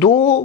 2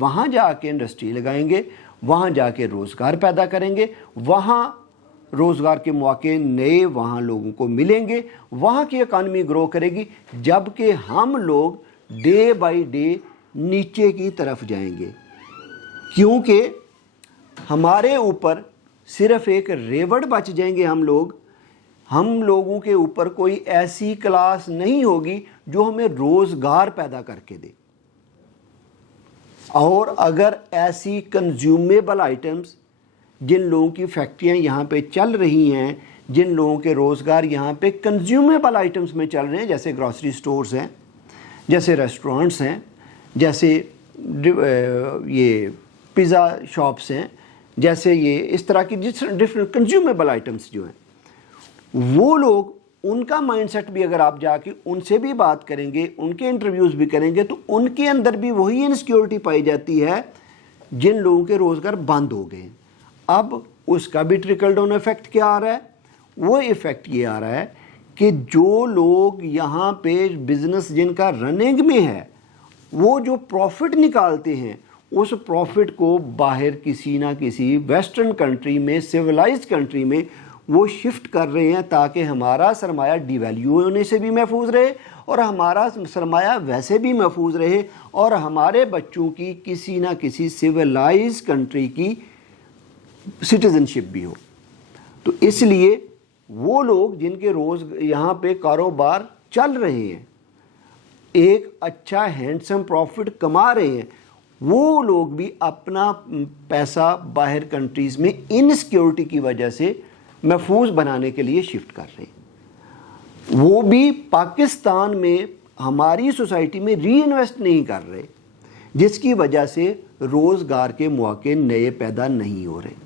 وہاں جا کے انڈسٹری لگائیں گے, وہاں جا کے روزگار پیدا کریں گے, وہاں روزگار کے مواقع نئے وہاں لوگوں کو ملیں گے, وہاں کی اکانومی گرو کرے گی, جبکہ ہم لوگ ڈے بائی ڈے نیچے کی طرف جائیں گے, کیونکہ ہمارے اوپر صرف ایک ریوڑ بچ جائیں گے. ہم لوگوں کے اوپر کوئی ایسی کلاس نہیں ہوگی جو ہمیں روزگار پیدا کر کے دے. اور اگر ایسی کنزیومیبل آئٹمس, جن لوگوں کی فیکٹریاں یہاں پہ چل رہی ہیں, جن لوگوں کے روزگار یہاں پہ کنزیومیبل آئٹمس میں چل رہے ہیں, جیسے گروسری سٹورز ہیں, جیسے ریسٹورنٹس ہیں, جیسے یہ پیزا شاپس ہیں, جیسے یہ اس طرح کی ڈفرینٹ کنزیومیبل آئٹمس جو ہیں, وہ لوگ, ان کا مائنڈ سیٹ بھی اگر آپ جا کے ان سے بھی بات کریں گے, ان کے انٹرویوز بھی کریں گے, تو ان کے اندر بھی وہی انسیکیورٹی پائی جاتی ہے جن لوگوں کے روزگار بند ہو گئے ہیں. اب اس کا بھی ٹرکل ڈاؤن ایفیکٹ کیا آ رہا ہے؟ وہ ایفیکٹ یہ آ رہا ہے کہ جو لوگ یہاں پہ بزنس جن کا رننگ میں ہے, وہ جو پروفٹ نکالتے ہیں, اس پروفٹ کو باہر کسی نہ کسی ویسٹرن کنٹری میں, سویلائزڈ کنٹری میں وہ شفٹ کر رہے ہیں, تاکہ ہمارا سرمایہ ڈی ویلیو ہونے سے بھی محفوظ رہے, اور ہمارا سرمایہ ویسے بھی محفوظ رہے, اور ہمارے بچوں کی کسی نہ کسی سویلائزڈ کنٹری کی سٹیزن شپ بھی ہو. تو اس لیے وہ لوگ جن کے یہاں پہ کاروبار چل رہے ہیں, ایک اچھا ہینڈسم پروفٹ کما رہے ہیں, وہ لوگ بھی اپنا پیسہ باہر کنٹریز میں انسیکیورٹی کی وجہ سے محفوظ بنانے کے لیے شفٹ کر رہے ہیں. وہ بھی پاکستان میں ہماری سوسائٹی میں ری انویسٹ نہیں کر رہے, جس کی وجہ سے روزگار کے مواقع نئے پیدا نہیں ہو رہے,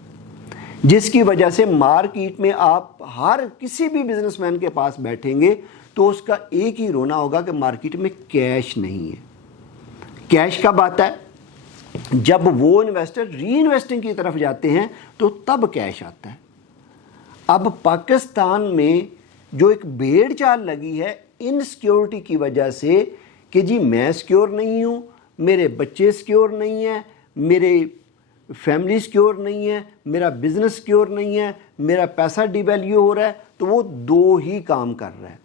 جس کی وجہ سے مارکیٹ میں آپ ہر کسی بھی بزنس مین کے پاس بیٹھیں گے تو اس کا ایک ہی رونا ہوگا کہ مارکیٹ میں کیش نہیں ہے. کیش کب آتا ہے؟ جب وہ انویسٹر ری انویسٹنگ کی طرف جاتے ہیں تو تب کیش آتا ہے. اب پاکستان میں جو ایک بھیڑ چال لگی ہے انسیکیورٹی کی وجہ سے کہ جی میں سیکیور نہیں ہوں, میرے بچے سیکیور نہیں ہیں, میرے فیملی سیکیور نہیں ہے, میرا بزنس سیکیور نہیں ہے, میرا پیسہ ڈی ویلیو ہو رہا ہے, تو وہ دو ہی کام کر رہا ہے.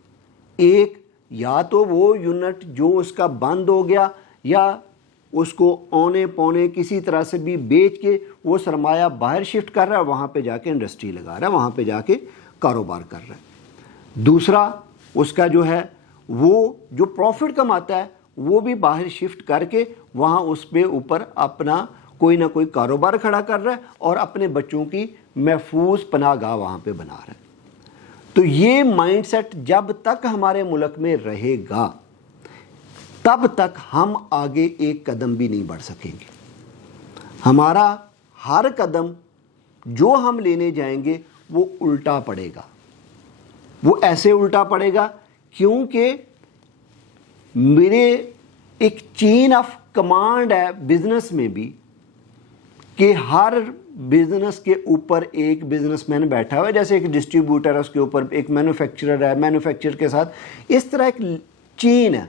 ایک, یا تو وہ یونٹ جو اس کا بند ہو گیا, یا اس کو اونے پونے کسی طرح سے بھی بیچ کے وہ سرمایہ باہر شفٹ کر رہا ہے, وہاں پہ جا کے انڈسٹری لگا رہا ہے, وہاں پہ جا کے کاروبار کر رہا ہے. دوسرا اس کا جو ہے وہ جو پروفٹ کماتا ہے وہ بھی باہر شفٹ کر کے وہاں اس پہ اوپر اپنا کوئی نہ کوئی کاروبار کھڑا کر رہا ہے, اور اپنے بچوں کی محفوظ پناہ گاہ وہاں پہ بنا رہا ہے. تو یہ مائنڈ سیٹ جب تک ہمارے ملک میں رہے گا تب تک ہم آگے ایک قدم بھی نہیں بڑھ سکیں گے. ہمارا ہر قدم جو ہم لینے جائیں گے وہ الٹا پڑے گا. وہ ایسے الٹا پڑے گا کیونکہ میرے ایک چین آف کمانڈ ہے بزنس میں بھی, کہ ہر بزنس کے اوپر ایک بزنس مین بیٹھا ہوا ہے, جیسے ایک ڈسٹریبیوٹر ہے اس کے اوپر ایک مینوفیکچرر ہے, مینوفیکچرر کے ساتھ اس طرح ایک چین ہے,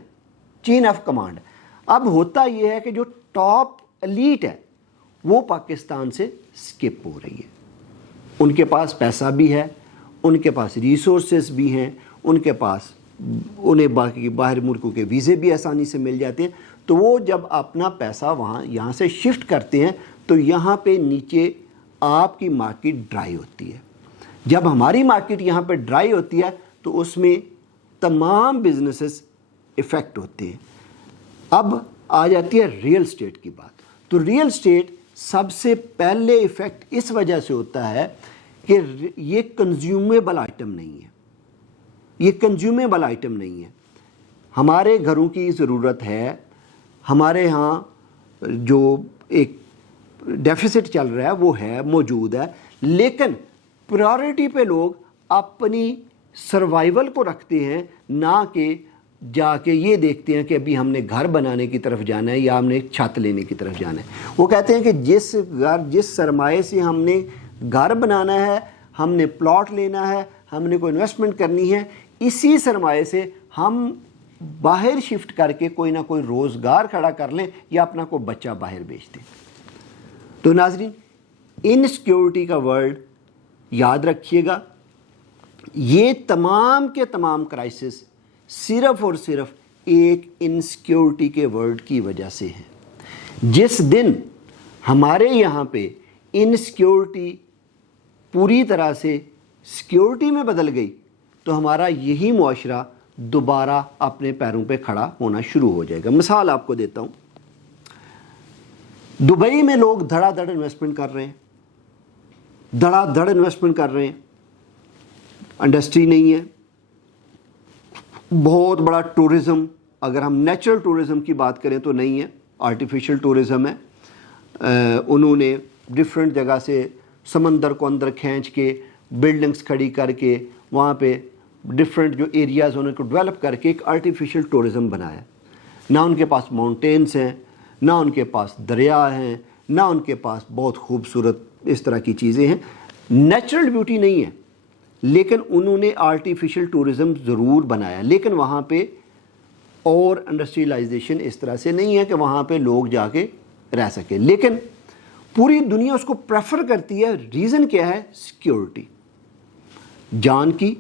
چین آف کمانڈ. اب ہوتا یہ ہے کہ جو ٹاپ ایلیٹ ہے وہ پاکستان سے سکپ ہو رہی ہے. ان کے پاس پیسہ بھی ہے, ان کے پاس ریسورسز بھی ہیں, ان کے پاس انہیں باقی باہر ملکوں کے ویزے بھی آسانی سے مل جاتے ہیں. تو وہ جب اپنا پیسہ یہاں سے شفٹ کرتے ہیں تو یہاں پہ نیچے آپ کی مارکیٹ ڈرائی ہوتی ہے. جب ہماری مارکیٹ یہاں پہ ڈرائی ہوتی ہے تو اس میں تمام بزنسز افیکٹ ہوتے ہیں. اب آ جاتی ہے ریئل اسٹیٹ کی بات. تو ریئل اسٹیٹ سب سے پہلے افیکٹ اس وجہ سے ہوتا ہے کہ یہ کنزیومیبل آئٹم نہیں ہے. یہ کنزیومیبل آئٹم نہیں ہے. ہمارے گھروں کی ضرورت ہے, ہمارے ہاں جو ایک ڈیفیسٹ چل رہا ہے وہ ہے, موجود ہے, لیکن پرائورٹی پہ لوگ اپنی سروائیول کو رکھتے ہیں, نہ کہ جا کے یہ دیکھتے ہیں کہ ابھی ہم نے گھر بنانے کی طرف جانا ہے یا ہم نے چھت لینے کی طرف جانا ہے. وہ کہتے ہیں کہ جس سرمایے سے ہم نے گھر بنانا ہے, ہم نے پلاٹ لینا ہے, ہم نے کوئی انویسٹمنٹ کرنی ہے, اسی سرمایے سے ہم باہر شفٹ کر کے کوئی نہ کوئی روزگار کھڑا کر لیں یا اپنا کوئی بچہ باہر بیچ دیں. تو ناظرین انسیکیورٹی کا ورڈ یاد رکھیے گا. یہ تمام کے تمام کرائسس صرف اور صرف ایک انسیکیورٹی کے ورڈ کی وجہ سے ہیں. جس دن ہمارے یہاں پہ انسیکیورٹی پوری طرح سے سیکیورٹی میں بدل گئی تو ہمارا یہی معاشرہ دوبارہ اپنے پیروں پہ کھڑا ہونا شروع ہو جائے گا. مثال آپ کو دیتا ہوں. دبئی میں لوگ دھڑا دھڑ انویسٹمنٹ کر رہے ہیں, دھڑا دھڑ انویسٹمنٹ کر رہے ہیں. انڈسٹری نہیں ہے, بہت بڑا ٹورزم, اگر ہم نیچرل ٹورزم کی بات کریں تو نہیں ہے, آرٹیفیشل ٹورزم ہے. انہوں نے ڈفرینٹ جگہ سے سمندر کو اندر کھینچ کے بلڈنگز کھڑی کر کے وہاں پہ ڈفرینٹ جو ایریاز انہوں کو ڈیولپ کر کے ایک آرٹیفیشل ٹورزم بنایا. نہ ان کے پاس ماؤنٹینس ہیں, نہ ان کے پاس دریا ہیں, نہ ان کے پاس بہت خوبصورت اس طرح کی چیزیں ہیں. نیچرل بیوٹی نہیں ہے, لیکن انہوں نے آرٹیفیشل ٹورزم ضرور بنایا. لیکن وہاں پہ اور انڈسٹریلائزیشن اس طرح سے نہیں ہے کہ وہاں پہ لوگ جا کے رہ سکیں. لیکن پوری دنیا اس کو پریفر کرتی ہے. ریزن کیا ہے؟ سیکیورٹی, جان کی,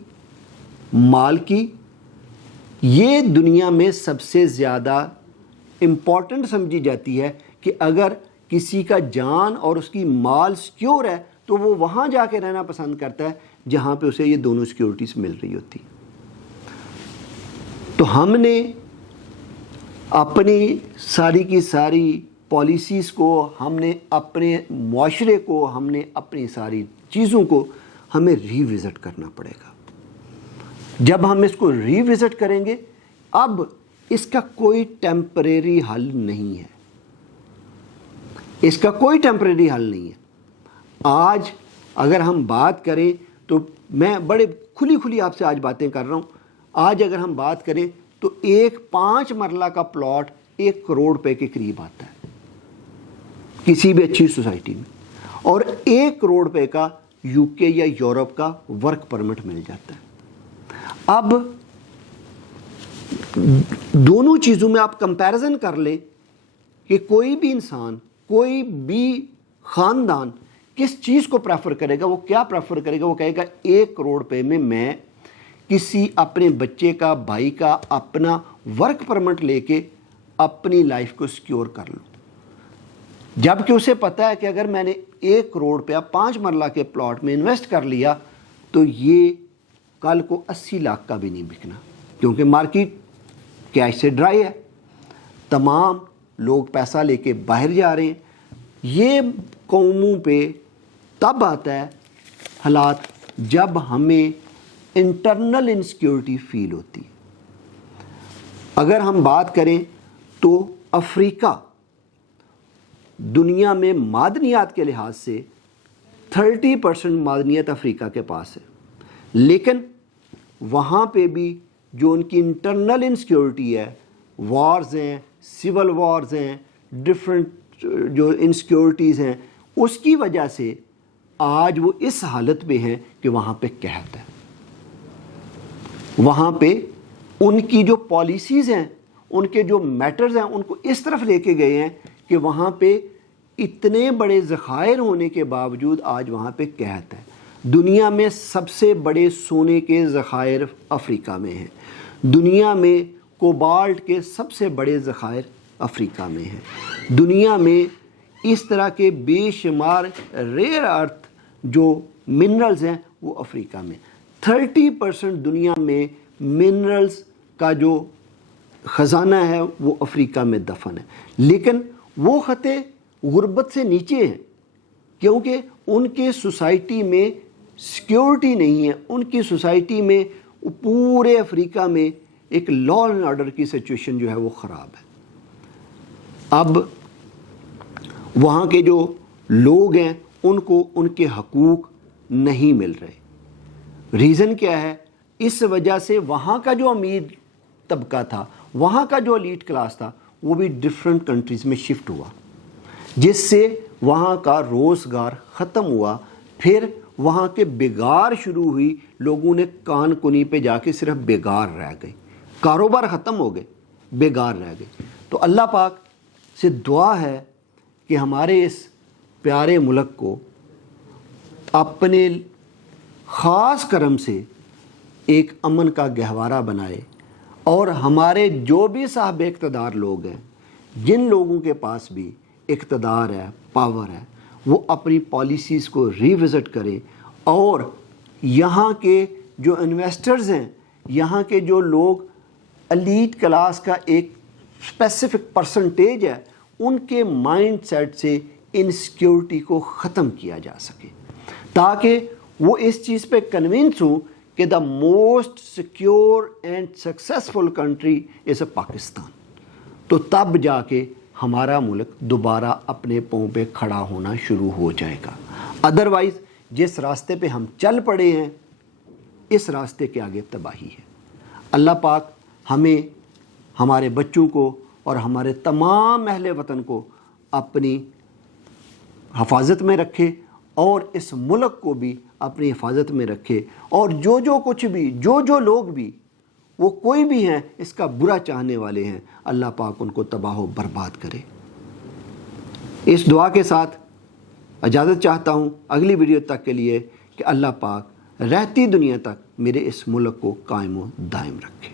مال کی. یہ دنیا میں سب سے زیادہ امپورٹنٹ سمجھی جاتی ہے کہ اگر کسی کا جان اور اس کی مال سیکیور ہے تو وہ وہاں جا کے رہنا پسند کرتا ہے جہاں پہ اسے یہ دونوں سیکیورٹیز مل رہی ہوتی. تو ہم نے اپنی ساری کی ساری پالیسیز کو, ہم نے اپنے معاشرے کو, ہم نے اپنی ساری چیزوں کو ہمیں ری وزٹ کرنا پڑے گا. جب ہم اس کو ری وزٹ کریں گے, اب اس کا کوئی ٹیمپریری حل نہیں ہے, اس کا کوئی ٹیمپریری حل نہیں ہے. آج اگر ہم بات کریں تو میں بڑے کھلی آپ سے آج باتیں کر رہا ہوں. آج اگر ہم بات کریں تو ایک 5 مرلہ کا پلاٹ 1 کروڑ روپے کے قریب آتا ہے کسی بھی اچھی سوسائٹی میں, اور 1 کروڑ روپے کا یو کے یا یورپ کا ورک پرمٹ مل جاتا ہے. اب دونوں چیزوں میں آپ کمپیریزن کر لیں کہ کوئی بھی انسان, کوئی بھی خاندان کس چیز کو پریفر کرے گا. وہ کیا پریفر کرے گا؟ وہ کہے گا 1 کروڑ روپے میں کسی اپنے بچے کا, بھائی کا اپنا ورک پرمٹ لے کے اپنی لائف کو سیکیور کر لوں. جبکہ اسے پتہ ہے کہ اگر میں نے 1 کروڑ روپیہ 5 مرلہ کے پلاٹ میں انویسٹ کر لیا تو یہ کل کو 80 لاکھ کا بھی نہیں بکنا, کیونکہ مارکیٹ کیش سے ڈرائی ہے. تمام لوگ پیسہ لے کے باہر جا رہے ہیں. یہ قوموں پہ تب آتا ہے حالات جب ہمیں انٹرنل انسیکیورٹی فیل ہوتی ہے. اگر ہم بات کریں تو افریقہ دنیا میں معدنیات کے لحاظ سے 30% معدنیات افریقہ کے پاس ہے, لیکن وہاں پہ بھی جو ان کی انٹرنل انسیکیورٹی ہے, وارز ہیں, سول وارز ہیں, ڈفرینٹ جو انسیکیورٹیز ہیں, اس کی وجہ سے آج وہ اس حالت میں ہیں کہ وہاں پہ قحط ہے. وہاں پہ ان کی جو پالیسیز ہیں, ان کے جو میٹرز ہیں, ان کو اس طرف لے کے گئے ہیں کہ وہاں پہ اتنے بڑے ذخائر ہونے کے باوجود آج وہاں پہ قحط ہے. دنیا میں سب سے بڑے سونے کے ذخائر افریقہ میں ہیں. دنیا میں کوبالٹ کے سب سے بڑے ذخائر افریقہ میں ہیں. دنیا میں اس طرح کے بے شمار ریئر ارتھ جو منرلز ہیں وہ افریقہ میں. 30% دنیا میں منرلز کا جو خزانہ ہے وہ افریقہ میں دفن ہے. لیکن وہ خطے غربت سے نیچے ہیں کیونکہ ان کے سوسائٹی میں سیکیورٹی نہیں ہے. ان کی سوسائٹی میں پورے افریقہ میں ایک لا اینڈ آرڈر کی سچویشن جو ہے وہ خراب ہے. اب وہاں کے جو لوگ ہیں ان کو ان کے حقوق نہیں مل رہے. ریزن کیا ہے؟ اس وجہ سے وہاں کا جو امیر طبقہ تھا, وہاں کا جو ایلیٹ کلاس تھا, وہ بھی ڈفرینٹ کنٹریز میں شفٹ ہوا, جس سے وہاں کا روزگار ختم ہوا. پھر وہاں کے بگار شروع ہوئی, لوگوں نے کان کنی پہ جا کے صرف بگار رہ گئی. کاروبار ختم ہو گئے، بیکار رہ گئے۔ تو اللہ پاک سے دعا ہے کہ ہمارے اس پیارے ملک کو اپنے خاص کرم سے ایک امن کا گہوارہ بنائے، اور ہمارے جو بھی صاحب اقتدار لوگ ہیں، جن لوگوں کے پاس بھی اقتدار ہے، پاور ہے، وہ اپنی پالیسیز کو ریوزٹ کریں، اور یہاں کے جو انویسٹرز ہیں، یہاں کے جو لوگ ایلیٹ کلاس کا ایک اسپیسیفک پرسنٹیج ہے، ان کے مائنڈ سیٹ سے انسیکیورٹی کو ختم کیا جا سکے، تاکہ وہ اس چیز پہ کنونس ہوں کہ the most secure and successful country is a Pakistan. تو تب جا کے ہمارا ملک دوبارہ اپنے پاؤں پہ کھڑا ہونا شروع ہو جائے گا۔ ادروائز جس راستے پہ ہم چل پڑے ہیں، اس راستے کے آگے تباہی ہے۔ اللہ پاک ہمیں، ہمارے بچوں کو اور ہمارے تمام اہل وطن کو اپنی حفاظت میں رکھے، اور اس ملک کو بھی اپنی حفاظت میں رکھے، اور جو کچھ بھی، جو لوگ بھی، وہ کوئی بھی ہیں اس کا برا چاہنے والے ہیں، اللہ پاک ان کو تباہ و برباد کرے۔ اس دعا کے ساتھ اجازت چاہتا ہوں اگلی ویڈیو تک کے لیے، کہ اللہ پاک رہتی دنیا تک میرے اس ملک کو قائم و دائم رکھے۔